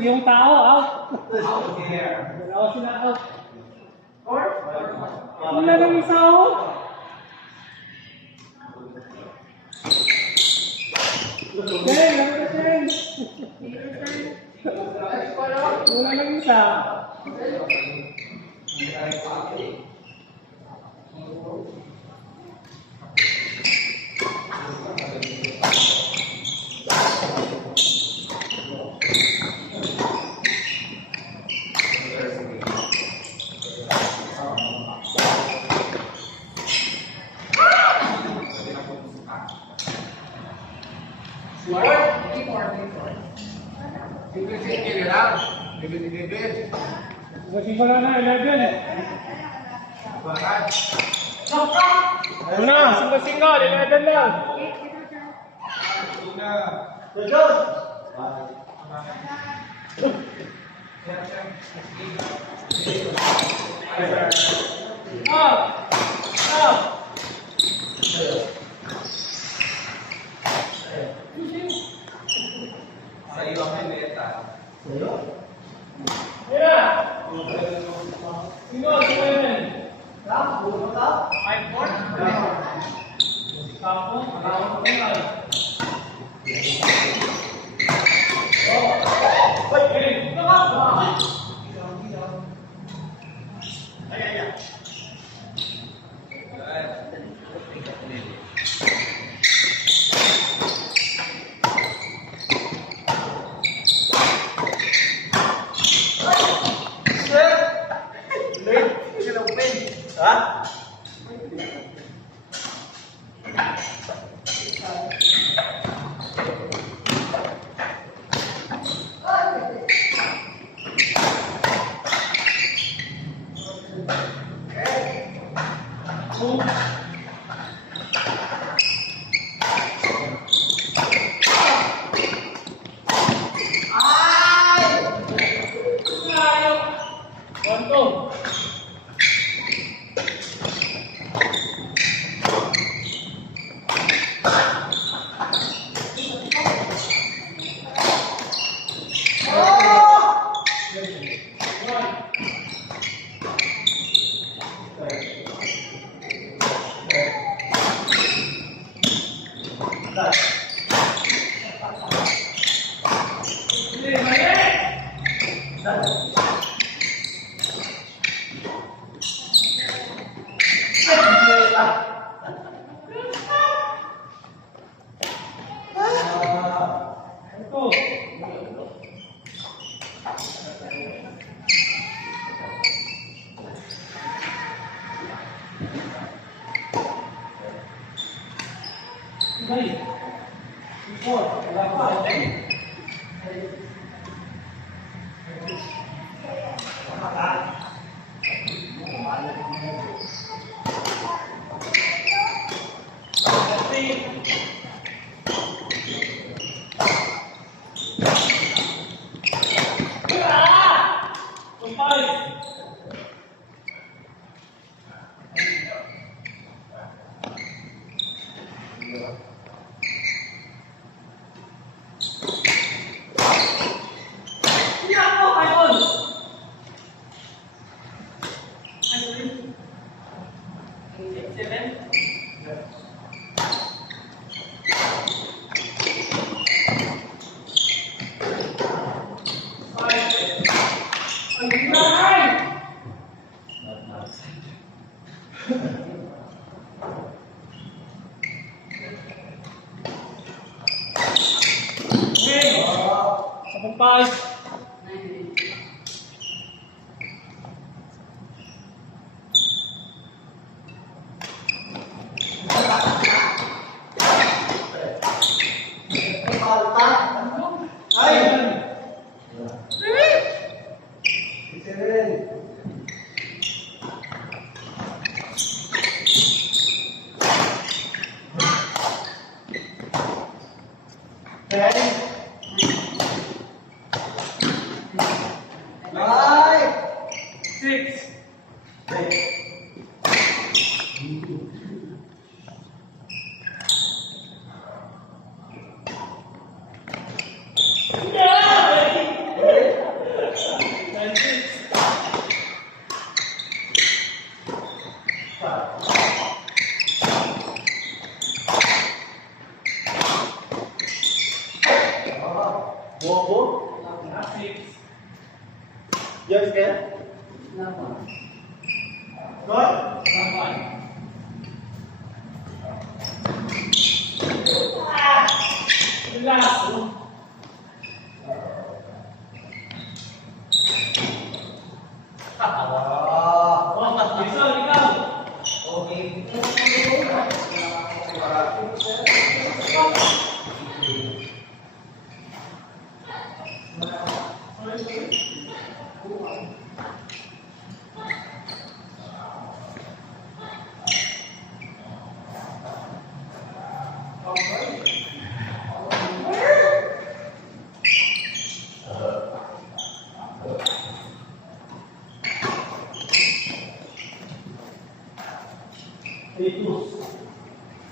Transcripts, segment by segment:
Yung tao, out. Out sila, out. Wala nang isa, out. Wala nang isa. Simula na, 11. Una, single, 11 lang. Sa ibang meta. Six. Bobo? You're scared? Good? Relax.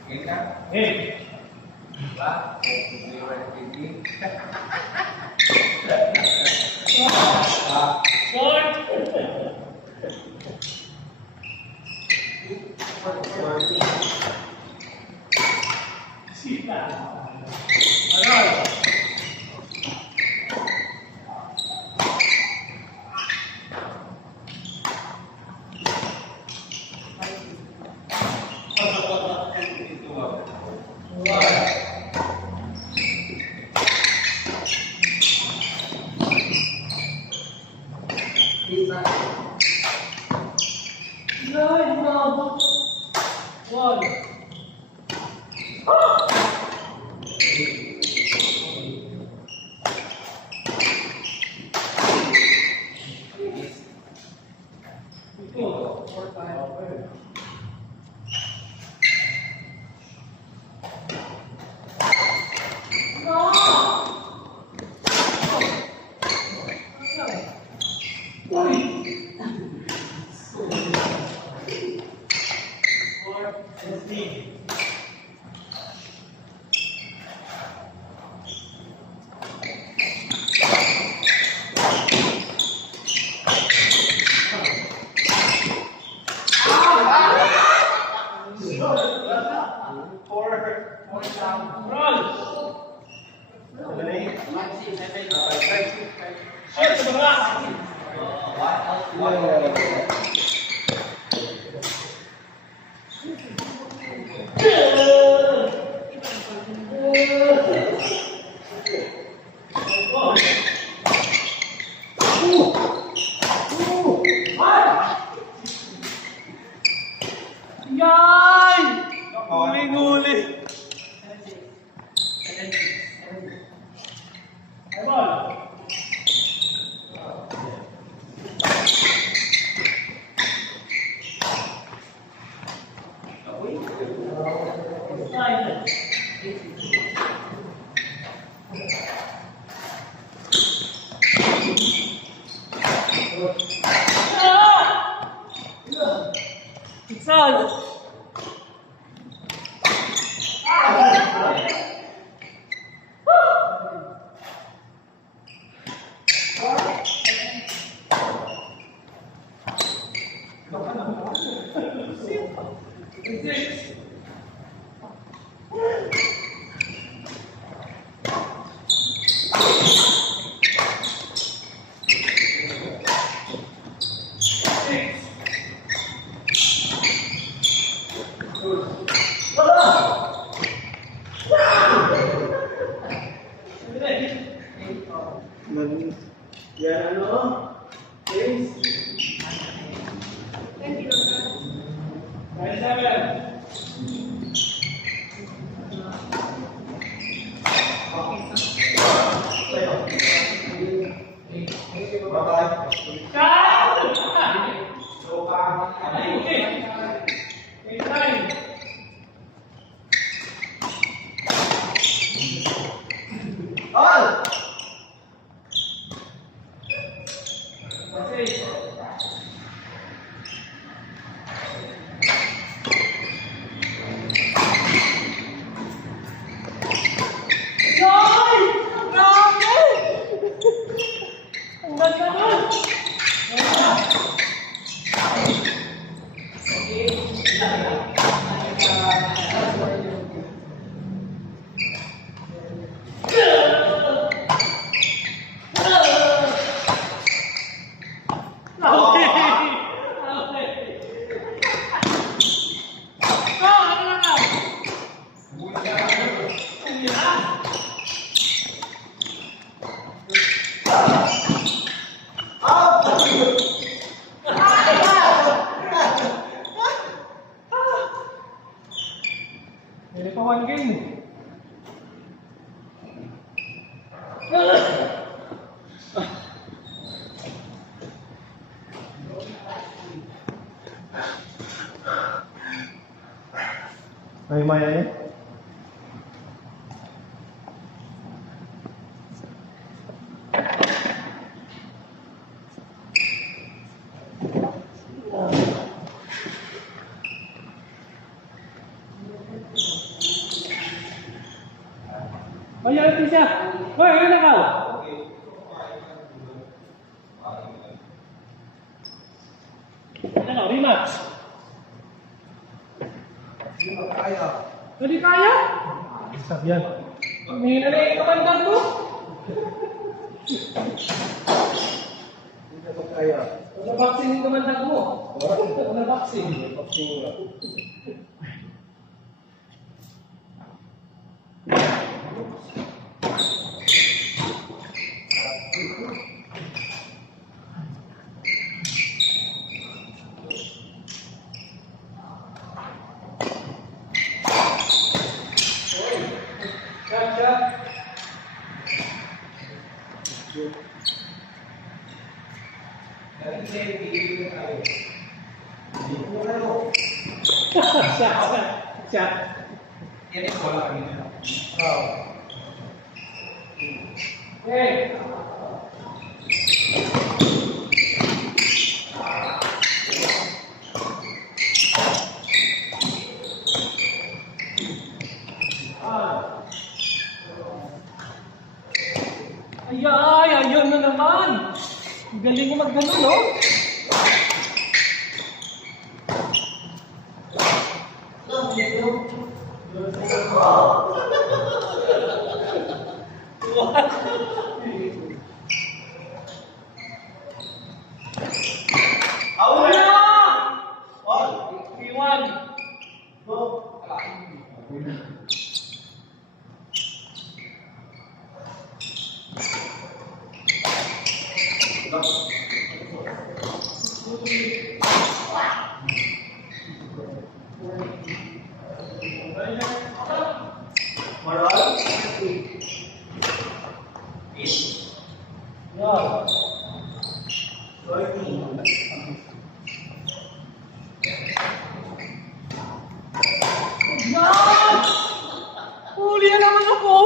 Ini kan? Pak, lewat ini. Yan ano? James? Yoy! Grabe! Ang ganda nun! Ini pa one game. May maya niya? Oh, yan siya. Hoy, ano ka? Ano, rematch? Hindi kaya? Isap yan. May na yung kamandan mo? Hindi ko kaya. Wala boxing yung kamandan mo? Wala boxing. Shot. Yan yung bola kanina. Okay. Ay, ayun na naman. Ang galing mo mag-gano, no? Awal Wala! All. Iwan. Go. Moral. Yeah. Yan! Huli na naman ako!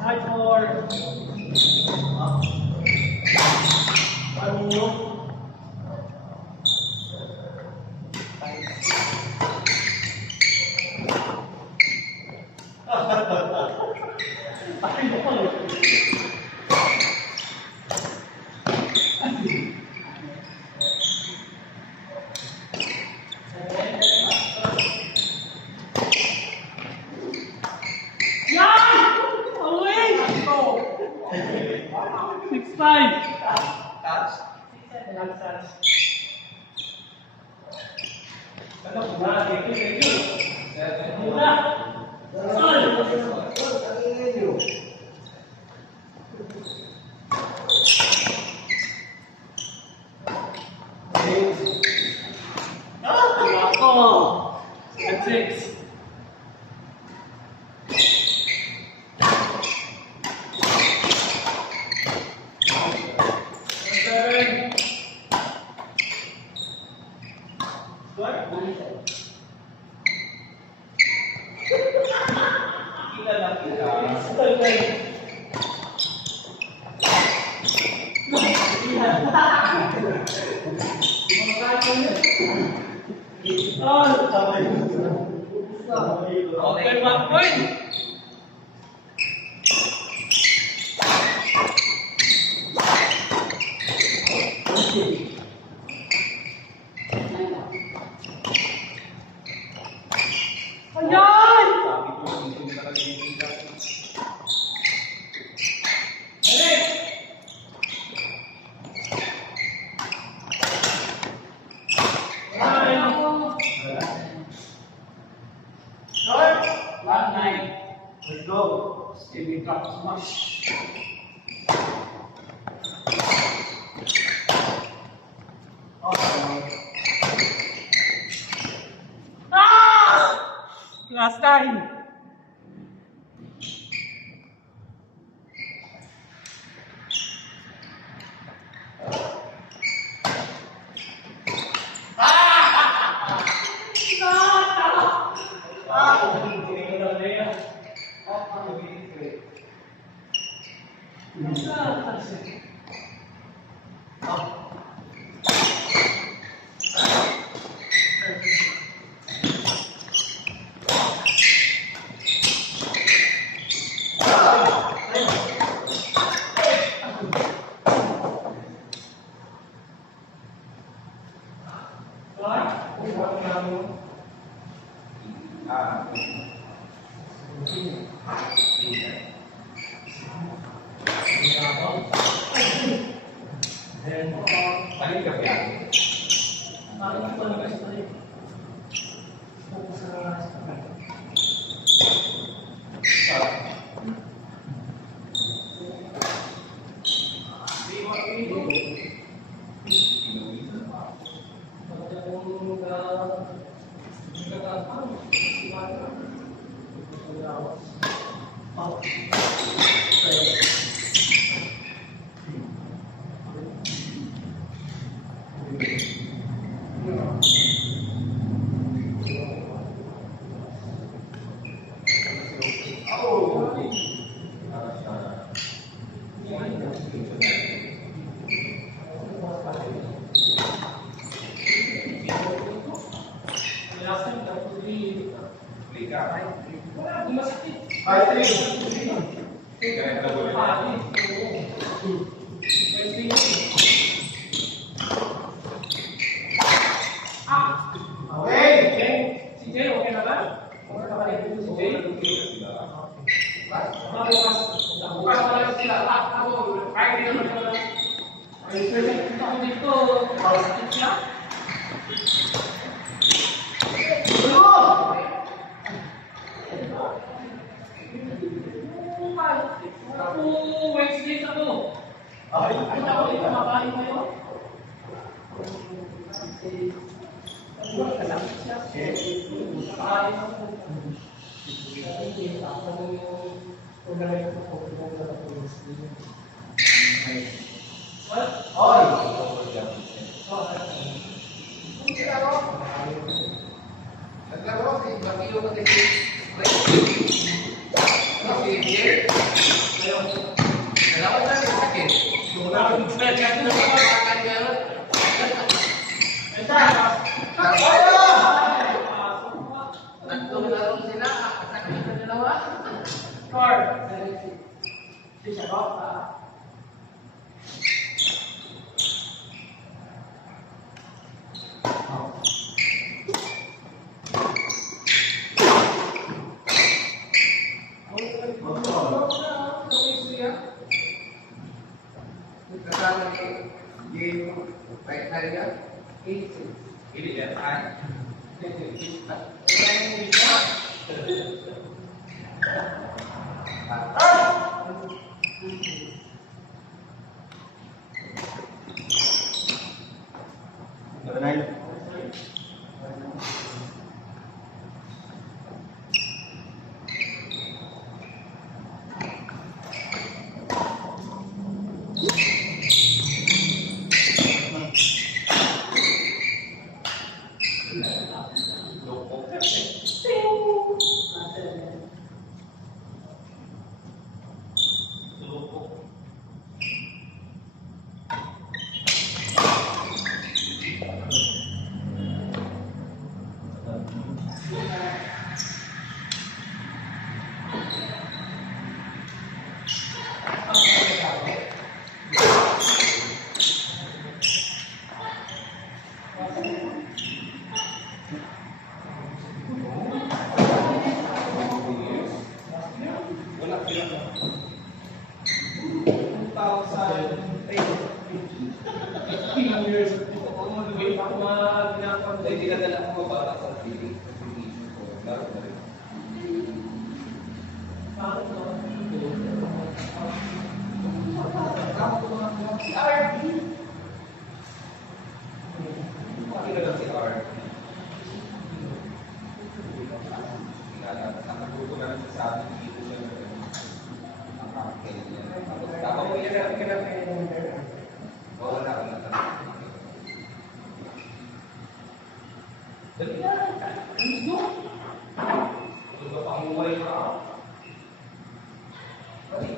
High four. Yan! Away! 6-5. Touch. Ako! At 6. Okay, 1 point. Ayan! Let's go. Steven Cup smash. Last time. Balik ka ba? Wednesday sa to. Ay, ako dito makain kayo. 15 years. Wait ako Hindi, dinadala ko para sa feeling. Laro na rin. Si RD. Pakita lang si RD. Nakatuto na lang sa atin dito siya. Ang kakil niya. Tapos ko yan. Wala ka na tanong. Dali na. Let's go. Ito ba panguhay ka? Okay.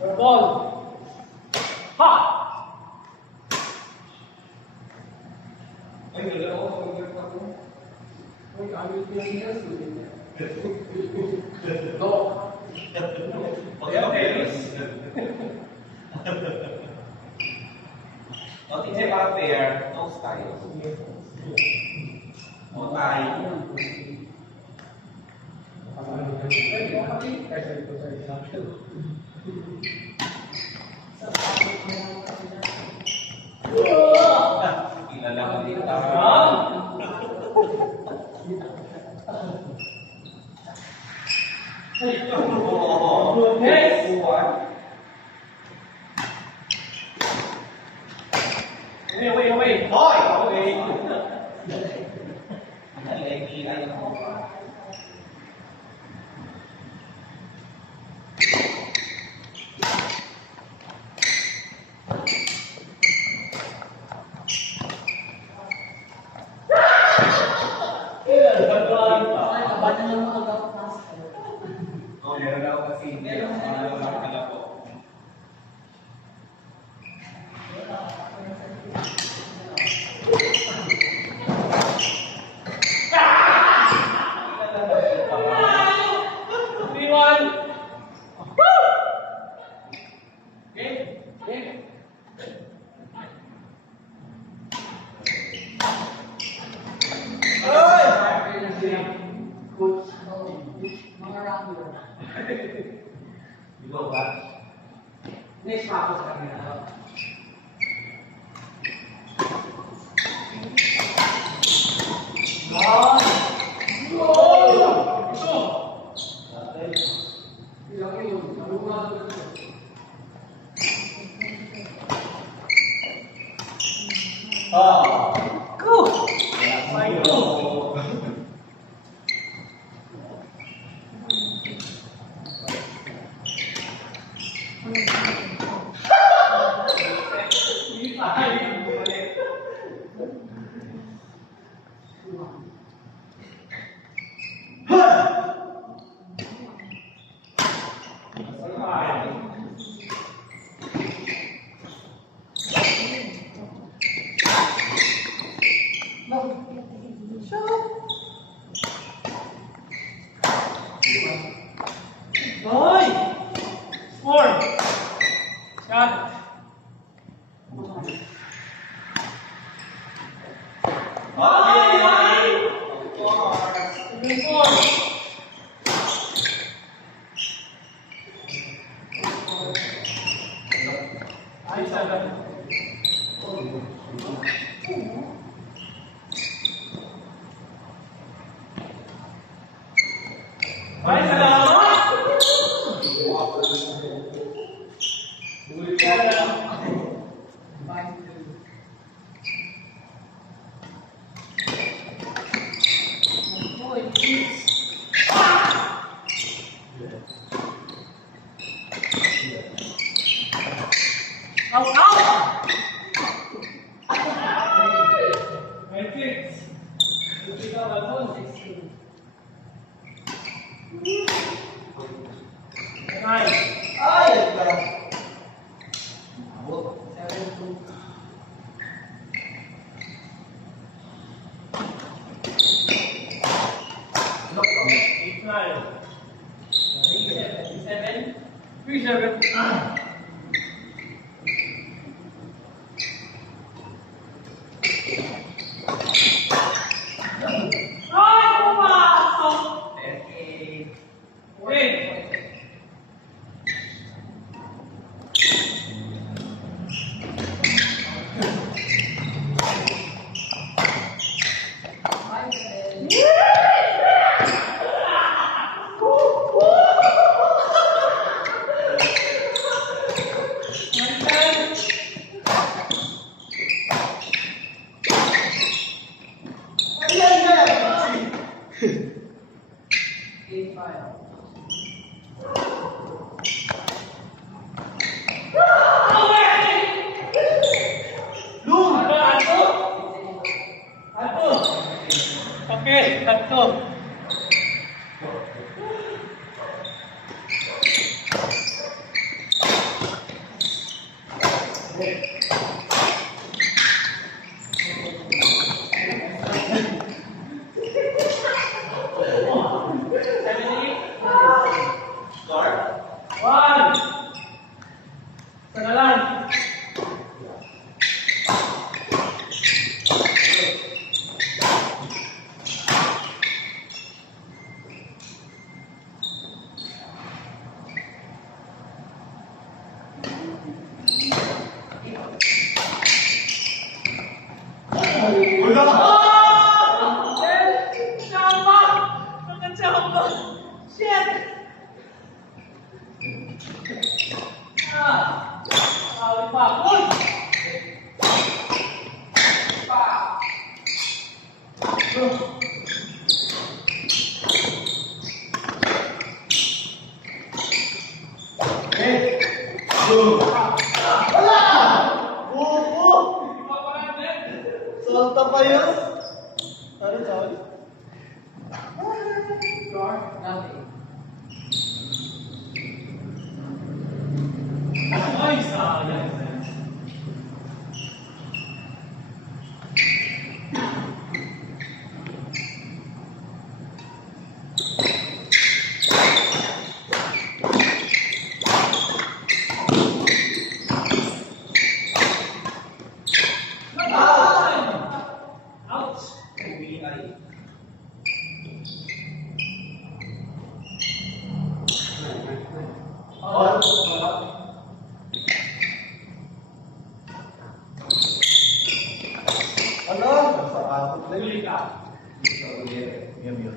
Your ball. Ha! Ay, wala ako. Pag-work ako. Uy, ano yung pinag-years? Go. O, teacher, para fair. Toast tayo. O, tayo. Kilala ka din tayo. Yes! Away. Hoy! Okay. Nalegi ay ako. Oh, meron ako kasi hindi ako nakakala po. Ikaw ba? Next pa sa kanila. Hoy! Score! Shot! Ay, seven. Ay, salamat! Out! May six. Ito ka ba ito? 16. Nine. Ay! Ito. Eight, nine. 3, 7. 3, 7. Start. One. Isa na lang. Wala ka! Tama! Nakachamba! Shit! Awit pa! Uy! Eh! Go! Wala! Oo! Hindi pa pa natin! Salta pa yun? Ano sabi? Ay, sayang! Ouch! Uwi ay. Ano? Sa abot na Huli yun. ka. Yan yun.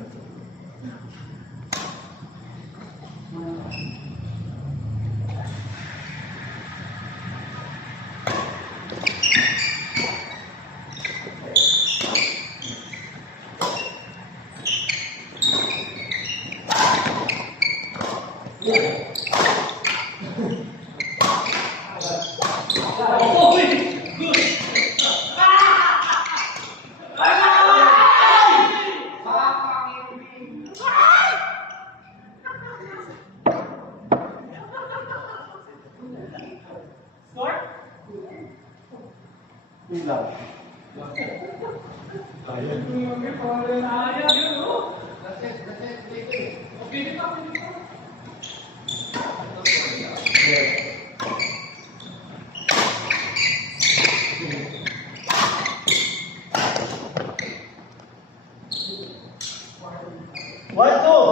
Oh, wait! Good! Score? Yun lang. Sayang yun, oh. Okay, dito. One, two!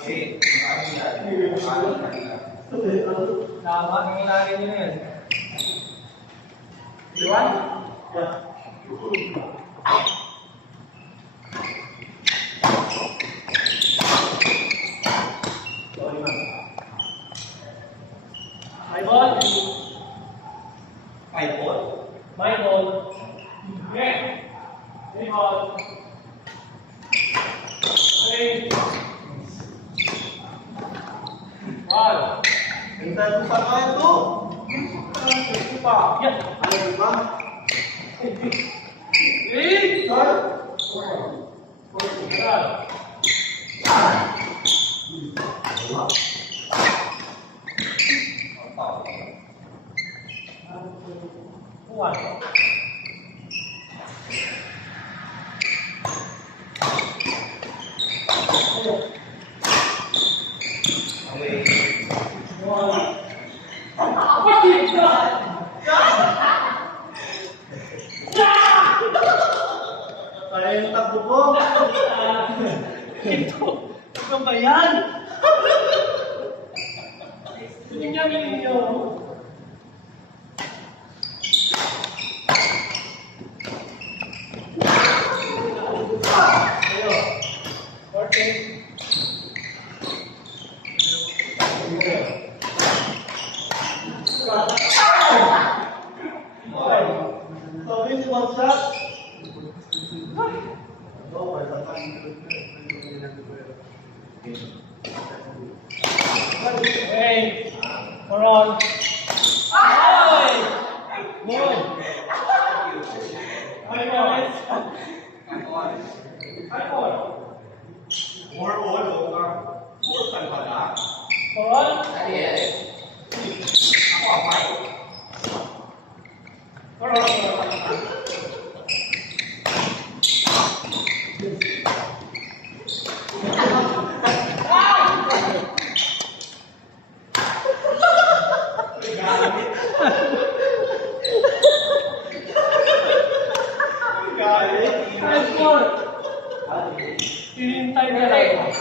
Kasi, kanina. Tama ang ilagay nyo na yan. Iwan? My ball. Ay, ball. My ball. Okay. My ball. Okay. One. Hintay ko pa kayo to. Two pa. Yeah. Ano ba? Three. Start. Yan. One. Okay. One. What is that? Kaya yung takbo ko. Ito. Ano ba yan? Tingnan ninyo. Okay. Sabi si one shot. No, para sa Hey. We're on. Ay! Ball. Five, four. Hinintay na lang.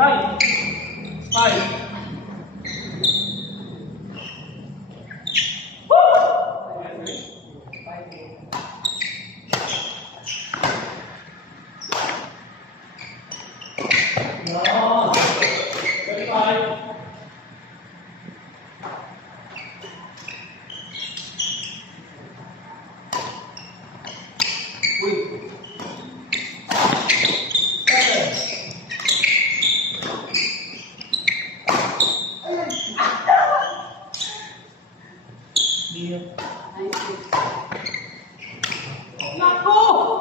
Guy. Five. No. 35. Nako!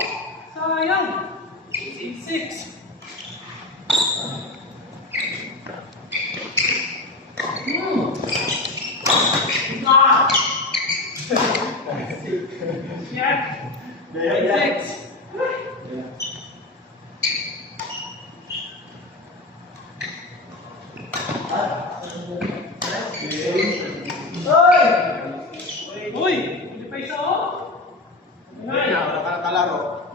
Sayang! 6. Ah! Yeah. 6. Uy! Hindi pa isa oh? Kalaro.